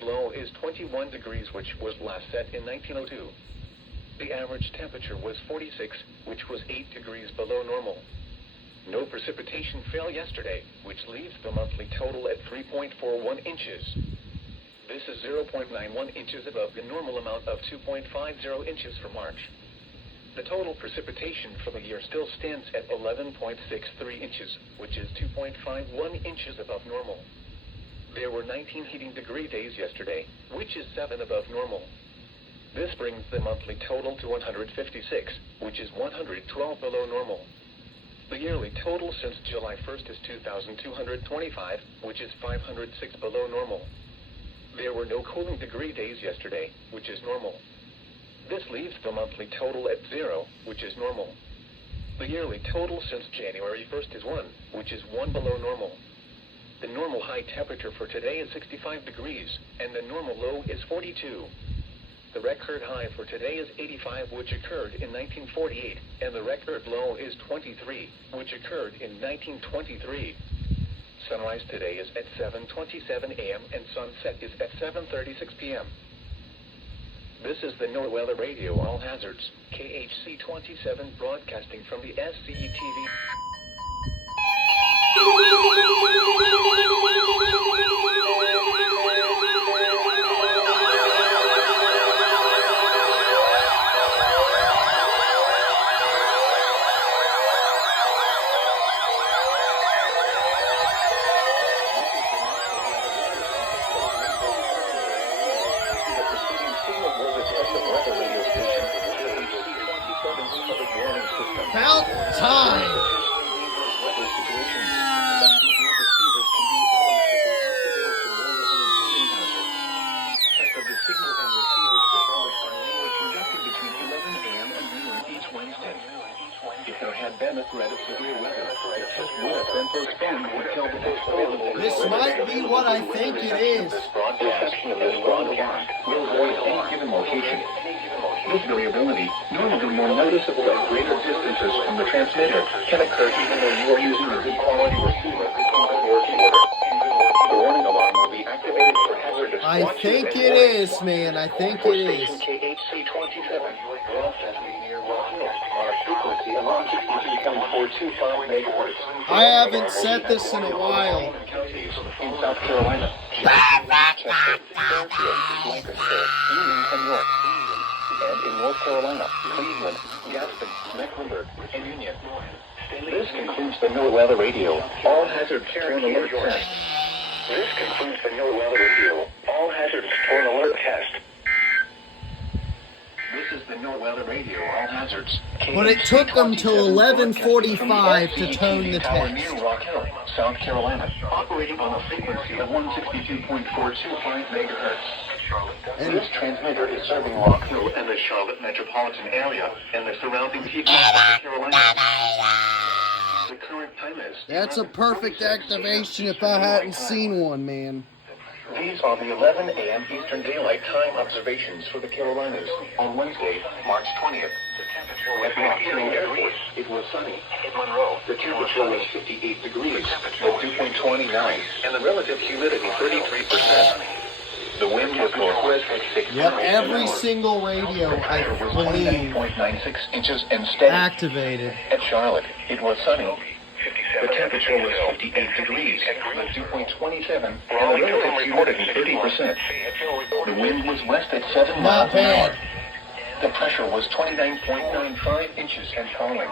low is 21 degrees, which was last set in 1902. The average temperature was 46, which was 8 degrees below normal. No precipitation fell yesterday, which leaves the monthly total at 3.41 inches. This is 0.91 inches above the normal amount of 2.50 inches for March. The total precipitation for the year still stands at 11.63 inches, which is 2.51 inches above normal. There were 19 heating degree days yesterday, which is 7 above normal. This brings the monthly total to 156, which is 112 below normal. The yearly total since July 1st is 2,225, which is 506 below normal. There were no cooling degree days yesterday, which is normal. This leaves the monthly total at 0, which is normal. The yearly total since January 1st is 1, which is 1 below normal. The normal high temperature for today is 65 degrees, and the normal low is 42. The record high for today is 85, which occurred in 1948, and the record low is 23, which occurred in 1923. Sunrise today is at 7:27 a.m. and sunset is at 7:36 p.m. This is the NOAA Weather Radio All Hazards, KHC 27, broadcasting from the SCETV. About time! If there had been a threat of severe weather, the test would have been postponed until the next available. This might be what I think it is. This broadcast will avoid any given location. This variability, normally more noticeable at greater distances from the transmitter, can occur even though you are using a good quality receiver. The warning alarm will be activated for hazardous I think it is, man. I think it is. KHC 27, broadcasting near Rock Hill, our frequency of 162.425 megahertz. I haven't set this in a while. In South Carolina, Lancaster, Union, and York. And in North Carolina, Cleveland, Gaston, Mecklenburg, and Union. This concludes the NOAA Weather Radio All Hazards Torn Alert Test. This concludes the NOAA Weather Radio All Hazards Torn Alert Test. This is the NOAA Weather Radio All Hazards. But it took them till 11:45 to tone the text. text. Near Rock Hill, South Carolina, operating on a frequency of 162.425 megahertz. And this transmitter is serving Rock Hill and the Charlotte metropolitan area and the surrounding people of North Carolina. The current time is... That's a perfect activation if I hadn't seen one, man. These are the 11 a.m. Eastern Daylight Time observations for the Carolinas on Wednesday, March 20th. At Rock Hill Airport, it was sunny. In Monroe, the temperature was 58 degrees, with 2.29, and the relative humidity 33%. The wind was northwest at 6 Yep, every single radio, I believe, 29.96 inches and steady. activated. At Charlotte, it was sunny. The temperature was 58 degrees, with 2.27, and the relative humidity 30%. The wind was west at 7 miles Not an hour. bad. The pressure was 29.95 inches and falling.